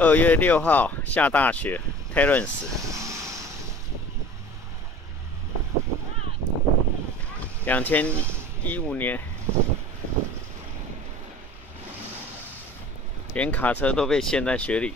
2月6号下大雪 ，Terrace。2015年，连卡车都被陷在雪里。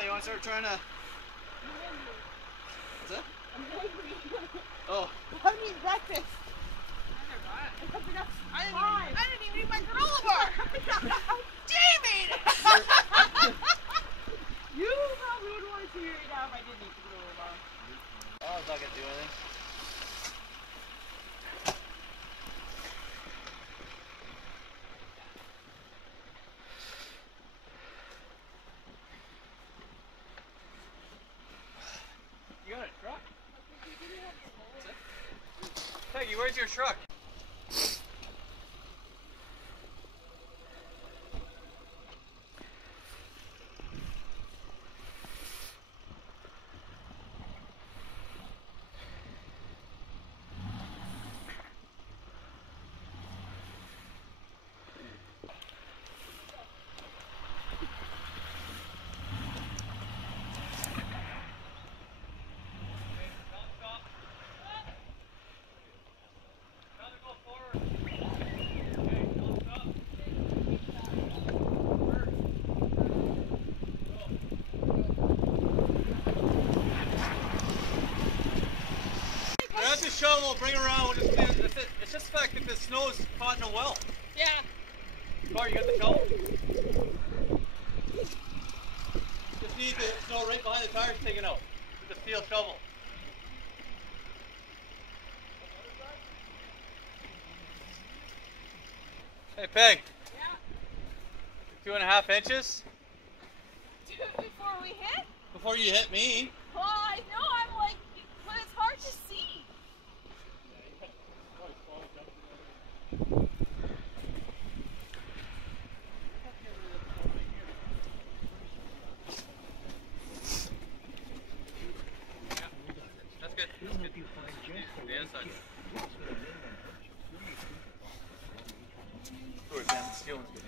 You want to start trying to? What's that? I'm hungry. Oh. How do you eat breakfast? I didn't even eat my granola bar. Damn it! You probably would want to see me right now if I didn't eat the granola bar. Oh, it's not gonna do anything. You got a truck? Peggy, where's your truck? Grab the shovel, bring it around. We'll just clean it. That's it. It's just the fact that the snow is caught in a well. Yeah. Car, you got the shovel? Just need the snow right behind the tires taken out with the steel shovel. Hey, Peg. Yeah. 2.5 inches? Before we hit? Before you hit me. Well, I know, I'm like, but it's hard to see. That's good. That's good. The other side. Good, man. The steel one's good.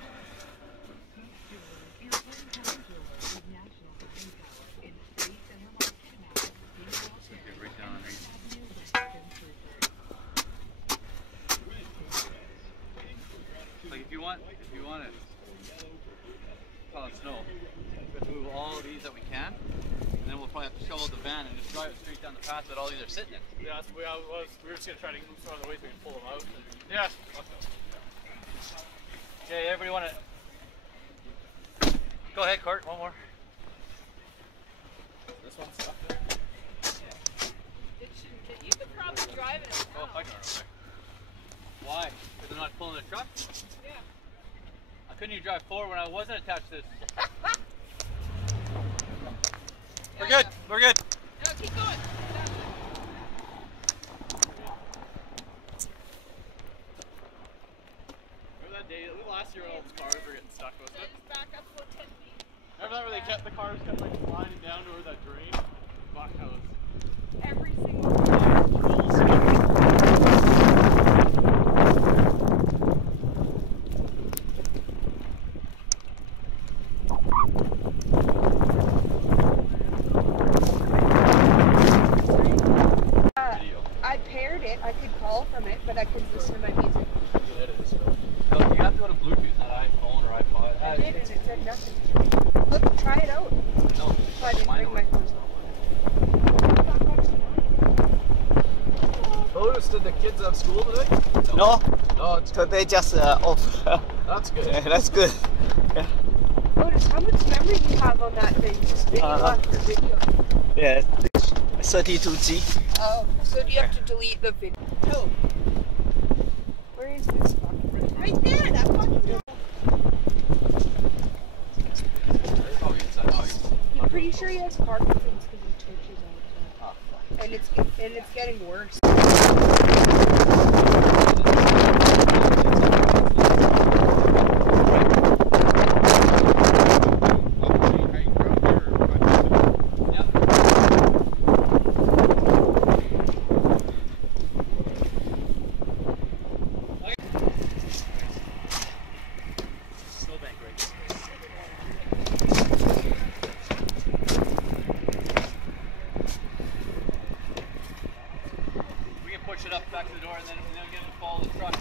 Like if you want it, pile of snow, let's move all of these that we can, and then we'll probably have to shovel the van and just drive it straight down the path that all these are sitting in. Yeah, that's the way we were just gonna try to move some other ways so we can pull them out. Yeah. Okay, everybody want to? Go ahead, Court. One more. This one's stuck there. You could probably drive it. Oh, I can run over there. Why? Because I'm not pulling the truck? Yeah. How couldn't you drive forward when I wasn't attached to this? We're good. We're good. No, keep going. Remember that day, last year when all the cars were getting stuck with it? Just back up about 10 feet. Remember that where they kept the cars kept like sliding down to where that drain? Blackouts. Every single time. I paired it, I could call from it, but I couldn't listen to my music. No, you have to go to Bluetooth, not iPhone or iPod. I did, and it said nothing. Look, try it out. No, So I didn't bring my phone. Otis, did the kids have school today? No, No, it's today just off. that's good. Yeah, that's good. Yeah. Otis, how much memory do you have on that thing? Just video after video. Yeah, 32G. Oh, so do you have to delete the video? No. Where is this fucking? Right there, that fucking thing. I'm pretty sure he has Parkinson's because he twitches all the time. And it's getting worse. Push it up back to the door and then we get to follow the truck.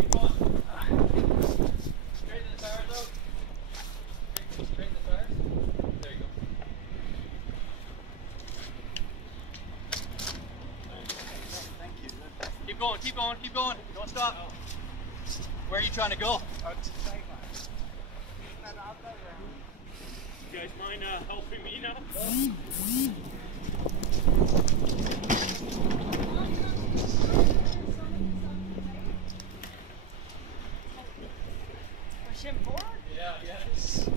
Keep going. Straighten the tires out. Straighten the tires. There you go. Keep going, keep going, keep going. Don't stop. Where are you trying to go? You guys mind helping me now? Push him forward? Yeah, yes.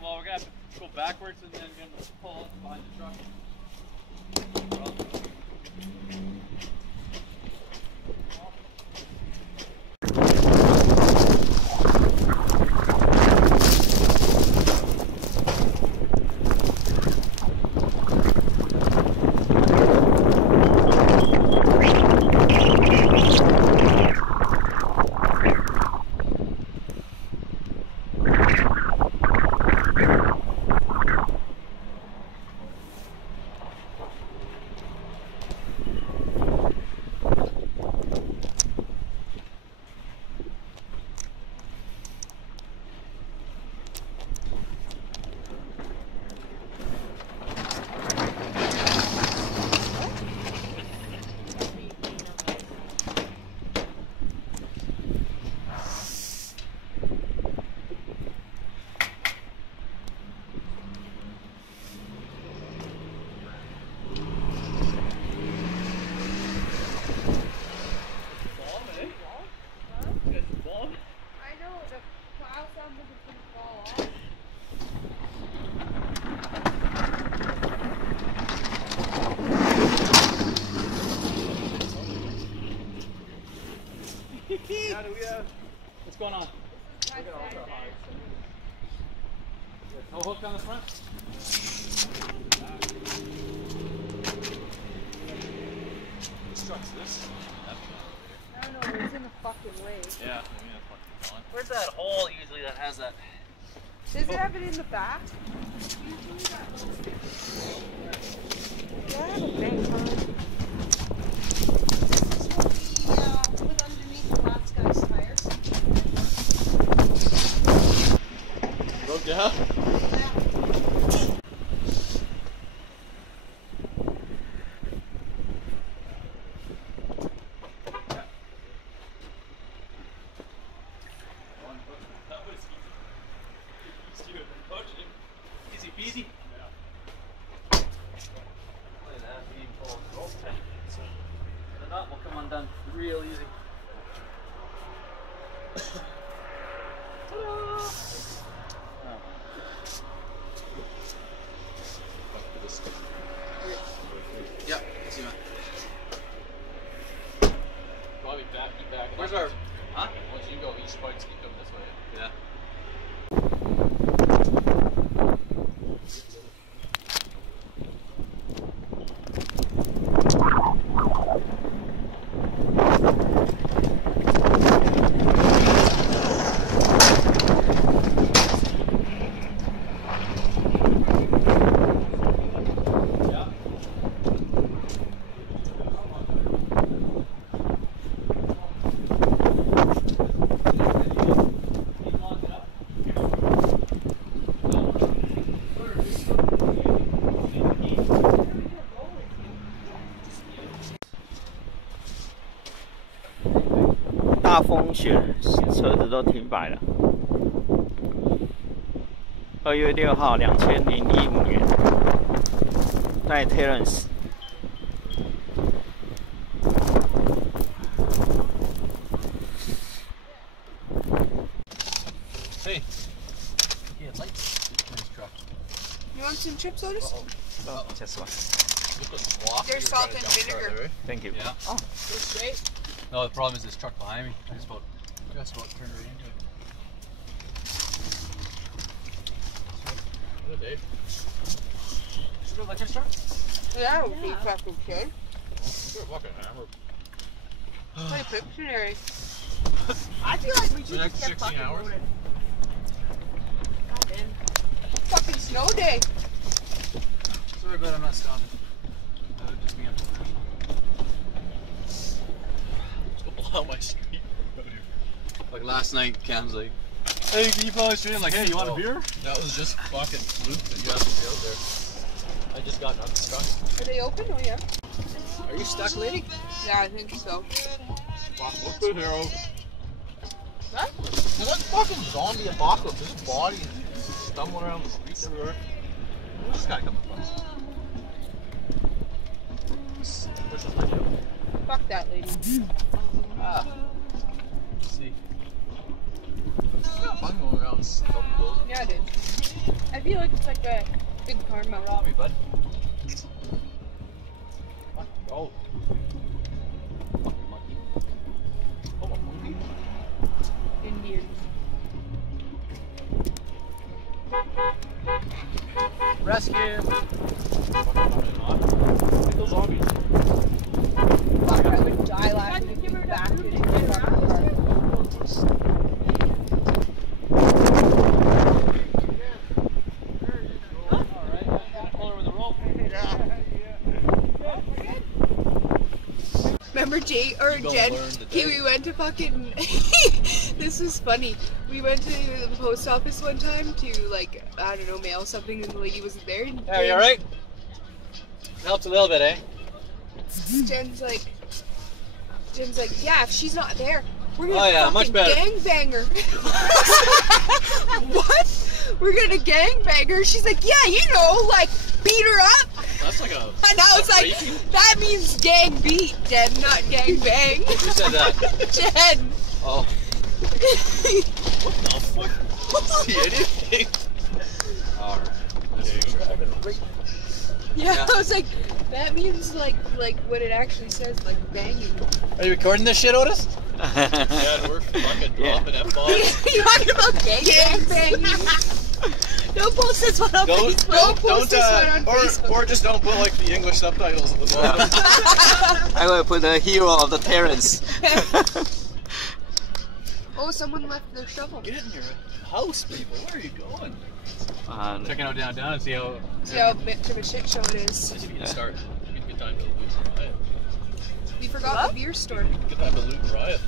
Well, we're gonna have to go backwards and then gonna pull it behind the truck. What's going on? No hook on the front? Truck's this? I don't know, it's in the fucking way. Yeah, where's that hole usually that has that? Does it have it in the back? Yeah, I have a bank on it. Put underneath the last guy's tires. Broke down? Yeah. Easy peasy. The knot will come undone real easy. Yeah, see that. Probably back. Where's our? Huh? Once you go east, spikes keep coming this way. Yeah. 大风雪，车子都停摆了。2月6号，2015年，在 Terrace。Hey, yeah, lights in this truck. You want some chips, Otis? Oh, just one. There's salt and vinegar. Thank you. Yeah. Go straight. No, the problem is this truck behind me. I just about turned right into it. Good, Dave. Is it a liquor store? That would be fucking good. You're fucking hammered. Play Pictionary. I feel like we should just get fucking loaded. God, man. Fucking snow day. Sorry, but I'm not stopping. That would just be unprofessional. Blow my street. Like last night, Cam's like, "Hey, can you follow the street?" I'm like, "Hey, you want a beer?" That was just fucking fluke that you have to be out there. I just got unstuck. Are they open? Oh, yeah. Are you stuck, lady? Yeah, I think so. Fuck, what's the hero? What? There's like fucking zombie apocalypse. There's bodies stumbling around the streets everywhere. Where's this guy coming from? This is my deal. Fuck that lady. Ah. Let's see. It's kind of fun going around stumbling those. Yeah, it is. I feel like it's like a big karma. Rob me, bud. Oh. Fucking monkey. Oh, a monkey. Indians. Rescue. Those zombies. Fuck, I would die laughing if you backed it into the car. Remember Jay or Jen? Okay, we went to fucking. This was funny. We went to the post office one time to like I don't know mail something, and the lady wasn't there. And Yeah, you alright? Helps a little bit, eh? Jen's like, yeah, if she's not there, we're gonna Oh, much better. gangbang her. What? We're gonna gangbang her. She's like, yeah, you know, like beat her up. That's like a. And I was like, that means gang beat, Jen, not gang bang. Who said that? Jen. Oh. What the fuck? See anything? Alright. Yeah, I was like, that means like what it actually says, like banging. Are you recording this shit, Otis? Yeah, we're fucking dropping F-bombs. You talking about gang banging? Don't post this one on Facebook. Don't post this one on Facebook. Or just don't put like the English subtitles at the bottom. I'm gonna put the hero of the Terrace. Oh, someone left their shovel. Get in your house, people. Where are you going? Checking out downtown and see how. See how much of a shit show it is. I should get a start. Give me time to loot riot. We forgot the beer store. Get time to loot riot.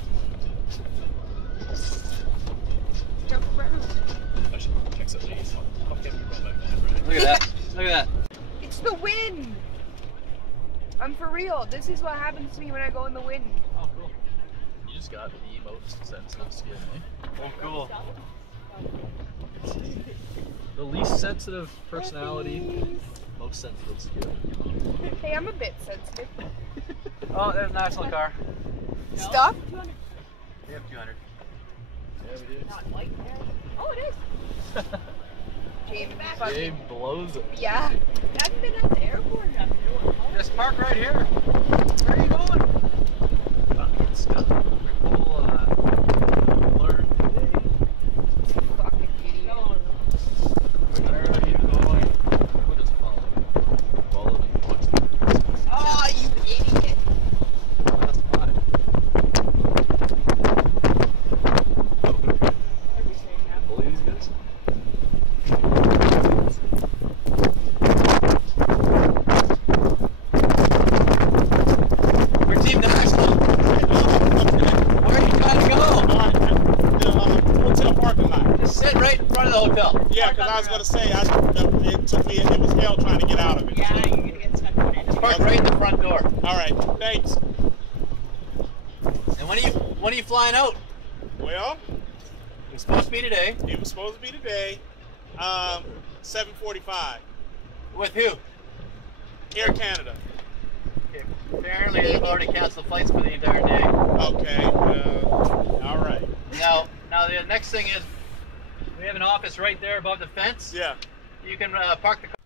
Jump around. I should check some leads. How can we run back to right? Look at that. Look at that. It's the wind. I'm for real. This is what happens to me when I go in the wind. Oh, cool. You just got the most sensitive skin, eh? Oh, cool. The least sensitive personality, most sensitive skin. Hey, I'm a bit sensitive. Oh, there's a national car. Stop. We have 200. Yeah, we do. Oh, it is. James. Gabe blows it. Yeah. I haven't been at the airport enough. Just park right here. Where are you going? Fucking stuff. We'll Learn today. Fucking idiot. Where are you going? What is follow me. Watch the Oh, you idiot. That's fine. Bully these guys? We're team national. Where are you trying to go? To the parking lot. Just sit right in front of the hotel. Yeah, because I was going to say, it took me, it was hell trying to get out of it. Yeah, you're going to get stuck in it. Park right in the front door. All right, thanks. And when are you flying out? Well, It was supposed to be today. it was supposed to be today. 7:45. With who? Air Canada. Okay. Apparently, they've already canceled flights for the entire day. Okay. All right. Now the next thing is we have an office right there above the fence. Yeah. You can park the car.